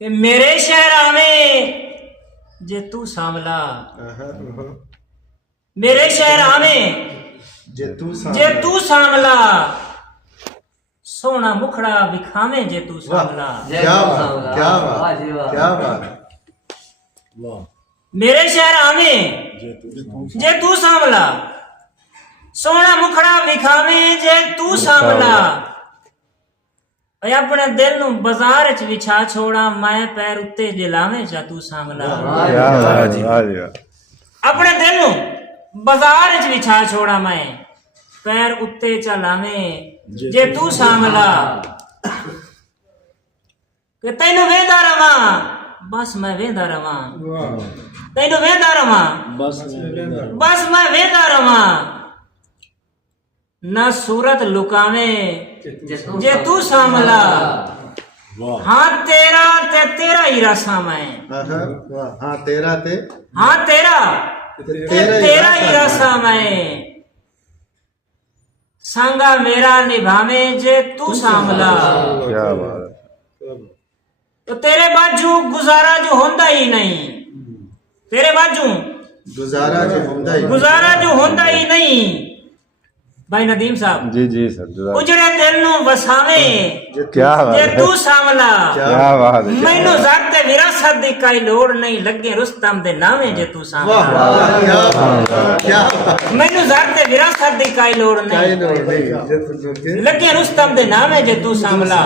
कि मेरे शहर आवे जे तू सामला, मेरे शहर आवे जे तू सामला, सोना मुखड़ा विखावे जे तू सामला। क्या बात, क्या बात, क्या बात। मेरे शहर आवे जे तू सामला, सोना मुखड़ा विखावे जे तू सामला। अपने दिल नू बाजार च विछा छोड़ा, मैं पैर उत्ते जलावे जा तू सामला। अपने दिल नू बाजार च विछा छोड़ा, मैं पैर उत्ते चलावे जे तू सामला। कि तैनू वेंदा रवा बस मैं वेंदा रवा, तैनू वेंदा रवा बस मैं वेंदा रवा। न सूरत लुकावे जे तू सामला, हाँ तेरा ते तेरा ही रसा मैं। हाँ तेरा ते हाँ तेरा तेरा ही रसा मैं। संगा मेरा निभावे जे तू सामला। क्या बात। तो तेरे बाजू गुजारा जो होंदा ही नहीं, तेरे बाजू गुजारा जो होंदा ही नहीं। भाई नदीम साहब जी जी सर, उजड़े दिल नू वसावे क्या बात जे है, तू सामला। क्या बात है। मैनू ज़ात विरासत दी काई लोड़ नहीं, लगे रुस्तम दे नामे जे तू सामला। मैनू ज़ात विरासत दी काई लोड़ नहीं, लगे रुस्तम दे नामे जे तू सामला।